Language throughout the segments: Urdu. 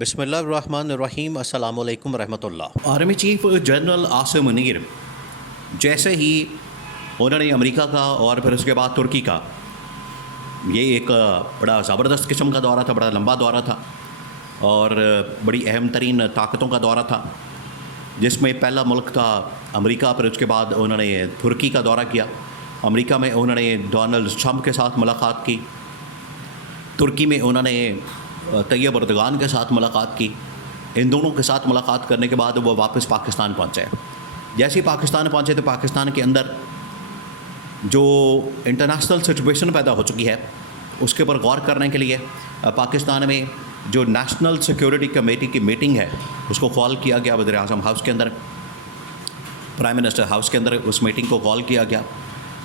بسم اللہ الرحمن الرحیم. السلام علیکم ورحمۃ اللہ. Army chief general Asim Munir جیسے ہی انہوں نے امریکہ کا اور پھر اس کے بعد ترکی کا یہ ایک بڑا زبردست قسم کا دورہ تھا، بڑا لمبا دورہ تھا اور بڑی اہم ترین طاقتوں کا دورہ تھا، جس میں پہلا ملک تھا امریکہ، پھر اس کے بعد انہوں نے ترکی کا دورہ کیا. امریکہ میں انہوں نے ڈونلڈ ٹرمپ کے ساتھ ملاقات کی، ترکی میں انہوں نے طیب اردگان کے ساتھ ملاقات کی. ان دونوں کے ساتھ ملاقات کرنے کے بعد وہ واپس پاکستان پہنچے. جیسے ہی پاکستان پہنچے تو پاکستان کے اندر جو انٹرنیشنل سچویشن پیدا ہو چکی ہے اس کے اوپر غور کرنے کے لیے پاکستان میں جو نیشنل سیکیورٹی کمیٹی کی میٹنگ ہے اس کو کال کیا گیا. وزیر اعظم ہاؤس کے اندر، پرائم منسٹر ہاؤس کے اندر اس میٹنگ کو کال کیا گیا.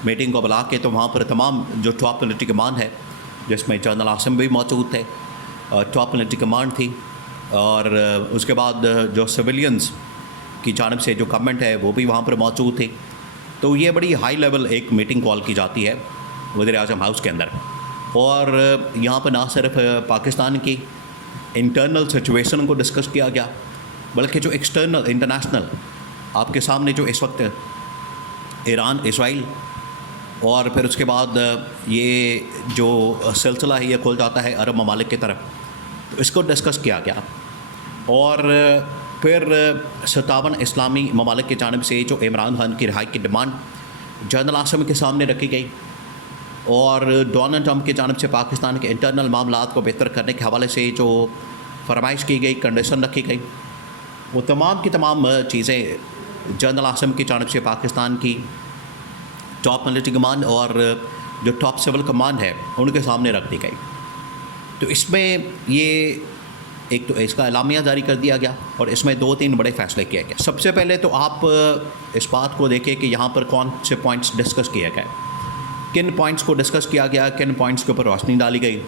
میٹنگ کو بلا کے تو وہاں پر تمام جو ٹاپ ملٹری کمان ہے، جس میں جنرل عاصم بھی موجود تھے، ٹاپ ملٹری کمانڈ تھی، اور اس کے بعد جو سویلینز کی جانب سے جو گورنمنٹ ہے وہ بھی وہاں پر موجود تھی. تو یہ بڑی ہائی لیول ایک میٹنگ کال کی جاتی ہے وزیر اعظم ہاؤس کے اندر. اور یہاں پہ نہ صرف پاکستان کی انٹرنل سچویشن کو ڈسکس کیا گیا، بلکہ جو ایکسٹرنل انٹرنیشنل آپ کے سامنے جو اس وقت ایران، اسرائیل، اور پھر اس کے بعد یہ جو سلسلہ ہے یہ کھل جاتا ہے عرب ممالک کی طرف، تو اس کو ڈسکس کیا گیا. اور پھر 57 اسلامی ممالک کی جانب سے جو عمران خان کی رہائی کی ڈیمانڈ جنرل عاصم کے سامنے رکھی گئی، اور ڈونلڈ ٹرمپ کی جانب سے پاکستان کے انٹرنل معاملات کو بہتر کرنے کے حوالے سے جو فرمائش کی گئی، کنڈیشن رکھی گئی، وہ تمام کی تمام چیزیں جنرل عاصم کی جانب سے پاکستان کی ٹاپ ملٹری کمانڈ اور جو ٹاپ سول کمانڈ ہے ان کے سامنے رکھ دی گئی. تو اس میں یہ ایک تو اس کا اعلامیہ جاری کر دیا گیا اور اس میں 2-3 بڑے فیصلے کیے گئے. سب سے پہلے تو آپ اس بات کو دیکھیں کہ یہاں پر کون سے پوائنٹس ڈسکس کیے گئے، کن پوائنٹس کو ڈسکس کیا گیا، کن پوائنٹس کے اوپر روشنی ڈالی گئی،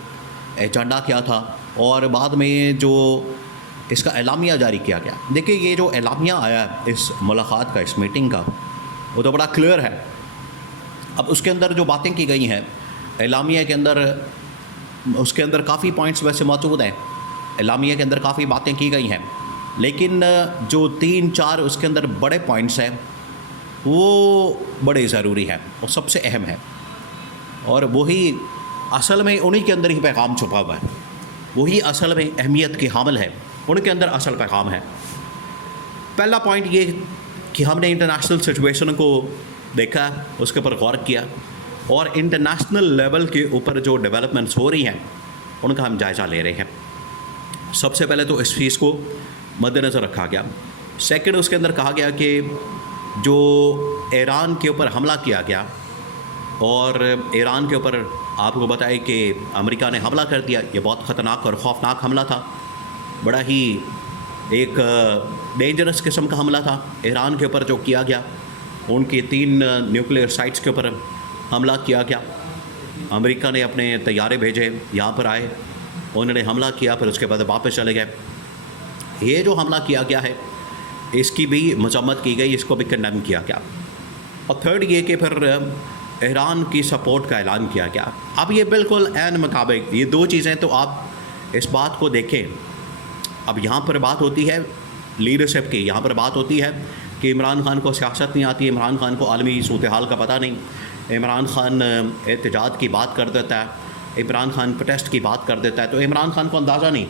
ایجنڈا کیا تھا، اور بعد میں جو اس کا اعلامیہ جاری کیا گیا. دیکھیں یہ جو اعلامیہ آیا اس ملاقات کا، اس میٹنگ کا، وہ تو بڑا کلیئر ہے. اب اس کے اندر جو باتیں کی گئی ہیں اعلامیہ کے اندر، اس کے اندر کافی پوائنٹس ویسے موجود ہیں، اعلامیہ کے اندر کافی باتیں کی گئی ہیں، لیکن جو 3-4 اس کے اندر بڑے پوائنٹس ہیں وہ بڑے ضروری ہیں اور سب سے اہم ہے، اور وہی اصل میں انہی کے اندر ہی پیغام چھپا ہوا ہے، وہی اصل میں اہمیت کے حامل ہے، ان کے اندر اصل پیغام ہے. پہلا پوائنٹ یہ کہ ہم نے انٹرنیشنل سچویشن کو دیکھا، اس کے اوپر غور کیا، اور انٹرنیشنل لیول کے اوپر جو ڈیولپمنٹس ہو رہی ہیں ان کا ہم جائزہ لے رہے ہیں. سب سے پہلے تو اس چیز کو مد نظر رکھا گیا. سیکنڈ، اس کے اندر کہا گیا کہ جو ایران کے اوپر حملہ کیا گیا، اور ایران کے اوپر آپ کو بتائے کہ امریکہ نے حملہ کر دیا، یہ بہت خطرناک اور خوفناک حملہ تھا، بڑا ہی ایک ڈینجرس قسم کا حملہ تھا. ایران کے اوپر جو کیا گیا، ان کی 3 نیوکلیئر سائٹس کے اوپر حملہ کیا گیا. امریکہ نے اپنے طیارے بھیجے، یہاں پر آئے، انہوں نے حملہ کیا، پھر اس کے بعد واپس چلے گئے. یہ جو حملہ کیا گیا ہے اس کی بھی مذمت کی گئی، اس کو بھی کنڈیم کیا گیا. اور تھرڈ یہ کہ پھر ایران کی سپورٹ کا اعلان کیا گیا. اب یہ بالکل عین مطابق یہ 2 چیزیں، تو آپ اس بات کو دیکھیں. اب یہاں پر بات ہوتی ہے لیڈرشپ کی، یہاں پر بات ہوتی ہے کہ عمران خان کو سیاست نہیں آتی، عمران خان کو عالمی صورتحال کا پتہ نہیں، عمران خان احتجاج کی بات کر دیتا ہے، عمران خان پروٹیسٹ کی بات کر دیتا ہے، تو عمران خان کو اندازہ نہیں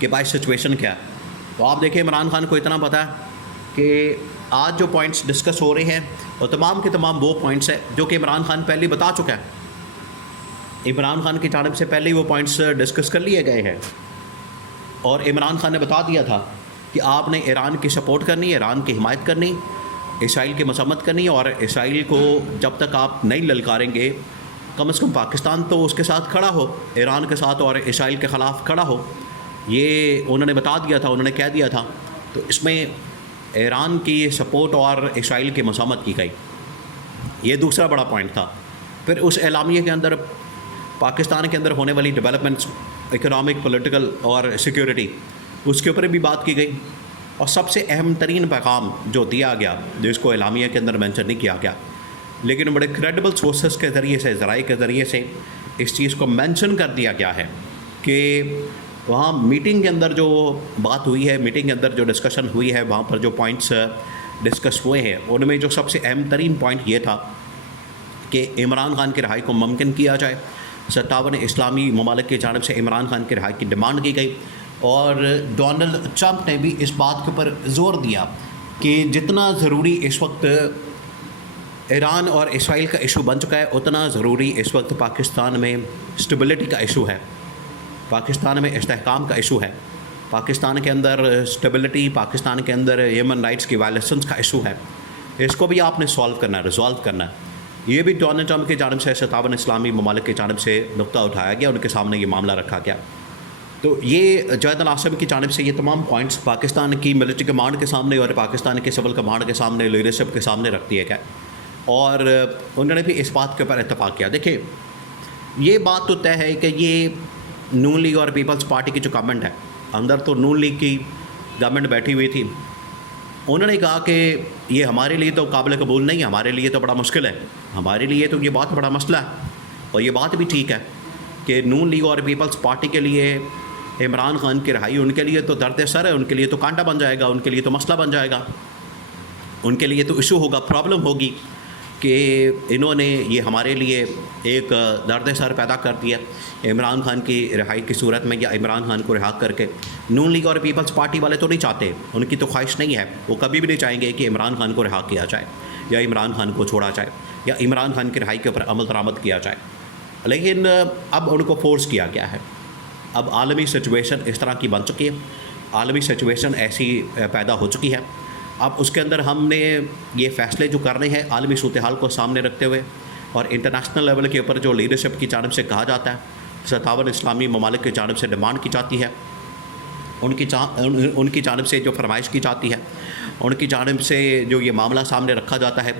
کہ بھائی سچویشن کیا ہے. تو آپ دیکھیں عمران خان کو اتنا پتہ ہے کہ آج جو پوائنٹس ڈسکس ہو رہے ہیں وہ تمام کے تمام وہ پوائنٹس ہیں جو کہ عمران خان پہلے بتا چکا ہے. عمران خان کی جانب سے پہلے ہی وہ پوائنٹس ڈسکس کر لیے گئے ہیں، اور عمران خان نے بتا دیا تھا کہ آپ نے ایران کی سپورٹ کرنی، ایران کی حمایت کرنی، اسرائیل کی مذمت کرنی، اور اسرائیل کو جب تک آپ نہیں للکاریں گے، کم از کم پاکستان تو اس کے ساتھ کھڑا ہو، ایران کے ساتھ اور اسرائیل کے خلاف کھڑا ہو. یہ انہوں نے بتا دیا تھا، انہوں نے کہہ دیا تھا. تو اس میں ایران کی سپورٹ اور اسرائیل کی مذمت کی گئی. یہ دوسرا بڑا پوائنٹ تھا. پھر اس اعلامیہ کے اندر پاکستان کے اندر ہونے والی ڈیولپمنٹس، اکنامک، پولیٹیکل اور سیکیورٹی، اس کے اوپر بھی بات کی گئی. اور سب سے اہم ترین پیغام جو دیا گیا، جس کو اعلامیہ کے اندر مینشن نہیں کیا گیا لیکن بڑے کریڈیبل سورسز کے ذریعے سے، ذرائع کے ذریعے سے اس چیز کو مینشن کر دیا گیا ہے کہ وہاں میٹنگ کے اندر جو بات ہوئی ہے، میٹنگ کے اندر جو ڈسکشن ہوئی ہے، وہاں پر جو پوائنٹس ڈسکس ہوئے ہیں ان میں جو سب سے اہم ترین پوائنٹ یہ تھا کہ عمران خان کی رہائی کو ممکن کیا جائے. 57 اسلامی ممالک کی جانب سے عمران خان کی رہائی کی ڈیمانڈ کی گئی، اور ڈونلڈ ٹرمپ نے بھی اس بات کے اوپر زور دیا کہ جتنا ضروری اس وقت ایران اور اسرائیل کا ایشو بن چکا ہے، اتنا ضروری اس وقت پاکستان میں اسٹیبلٹی کا ایشو ہے، پاکستان میں استحکام کا ایشو ہے، پاکستان کے اندر اسٹیبلٹی، پاکستان کے اندر ہیومن رائٹس کی وائلیشنس کا ایشو ہے. اس کو بھی آپ نے سالو کرنا ہے، ریزالو کرنا ہے. یہ بھی ڈونلڈ ٹرمپ کی جانب سے 57 اسلامی ممالک کی جانب سے نقطہ اٹھایا گیا، ان کے سامنے یہ معاملہ رکھا گیا. تو یہ جید العاصم کی جانب سے یہ تمام پوائنٹس پاکستان کی ملٹری کمانڈ کے سامنے اور پاکستان کی سول کمانڈ کے سامنے، لیڈرشپ کے سامنے رکھ دیے گئے، اور انہوں نے بھی اس بات کے اوپر اتفاق کیا. دیکھیں، یہ بات تو طے ہے کہ یہ نون لیگ اور پیپلز پارٹی کی جو گورنمنٹ ہے، اندر تو نون لیگ کی گورنمنٹ بیٹھی ہوئی تھی، انہوں نے کہا کہ یہ ہمارے لیے تو قابل قبول نہیں ہے، ہمارے لیے تو بڑا مشکل ہے، ہمارے لیے تو یہ بہت بڑا مسئلہ ہے. اور یہ بات بھی ٹھیک ہے کہ نون لیگ اور پیپلز پارٹی کے لیے عمران خان کی رہائی ان کے لیے تو درد سر ہے، ان کے لیے تو کانٹا بن جائے گا، ان کے لیے تو مسئلہ بن جائے گا، ان کے لیے تو ایشو ہوگا، پرابلم ہوگی کہ انہوں نے یہ ہمارے لیے ایک درد سر پیدا کر دیا. عمران خان کی رہائی کی صورت میں یا عمران خان کو رہا کر کے نون لیگ اور پیپلز پارٹی والے تو نہیں چاہتے، ان کی تو خواہش نہیں ہے، وہ کبھی بھی نہیں چاہیں گے کہ عمران خان کو رہا کیا جائے یا عمران خان کو چھوڑا جائے یا عمران خان کی رہائی کے اوپر عمل درآمد کیا جائے. لیکن اب ان کو فورس کیا گیا ہے. اب عالمی سچویشن اس طرح کی بن چکی ہے، عالمی سچویشن ایسی پیدا ہو چکی ہے. اب اس کے اندر ہم نے یہ فیصلے جو کرنے ہیں عالمی صورتحال کو سامنے رکھتے ہوئے، اور انٹرنیشنل لیول کے اوپر جو لیڈرشپ کی جانب سے کہا جاتا ہے، 57 اسلامی ممالک کی جانب سے ڈیمانڈ کی جاتی ہے، ان کی جانب سے جو فرمائش کی جاتی ہے، ان کی جانب سے جو یہ معاملہ سامنے رکھا جاتا ہے،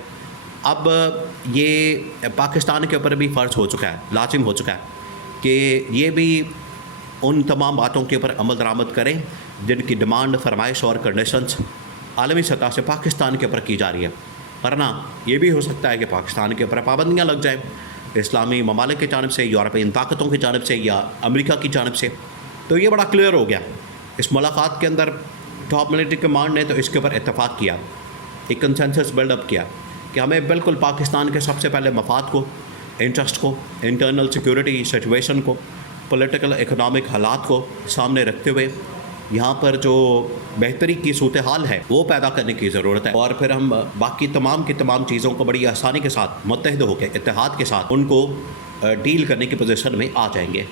اب یہ پاکستان کے اوپر بھی فرض ہو چکا ہے، لازم ہو چکا ہے کہ یہ بھی ان تمام باتوں کے اوپر عمل درآمد کریں جن کی ڈیمانڈ، فرمائش اور کنڈیشنز عالمی سطح سے پاکستان کے اوپر کی جا رہی ہے. ورنہ یہ بھی ہو سکتا ہے کہ پاکستان کے اوپر پابندیاں لگ جائیں اسلامی ممالک کی جانب سے، یورپین طاقتوں کی جانب سے یا امریکہ کی جانب سے. تو یہ بڑا کلیئر ہو گیا اس ملاقات کے اندر. ٹاپ ملٹری کمانڈ نے تو اس کے اوپر اتفاق کیا، ایک کنسنسس بلڈ اپ کیا کہ ہمیں بالکل پاکستان کے سب سے پہلے مفاد کو، انٹرسٹ کو، انٹرنل سیکورٹی سچویشن کو، پولیٹیکل اکنامک حالات کو سامنے رکھتے ہوئے یہاں پر جو بہتری کی صورتحال ہے وہ پیدا کرنے کی ضرورت ہے، اور پھر ہم باقی تمام کی تمام چیزوں کو بڑی آسانی کے ساتھ متحد ہو کے، اتحاد کے ساتھ ان کو ڈیل کرنے کی پوزیشن میں آ جائیں گے.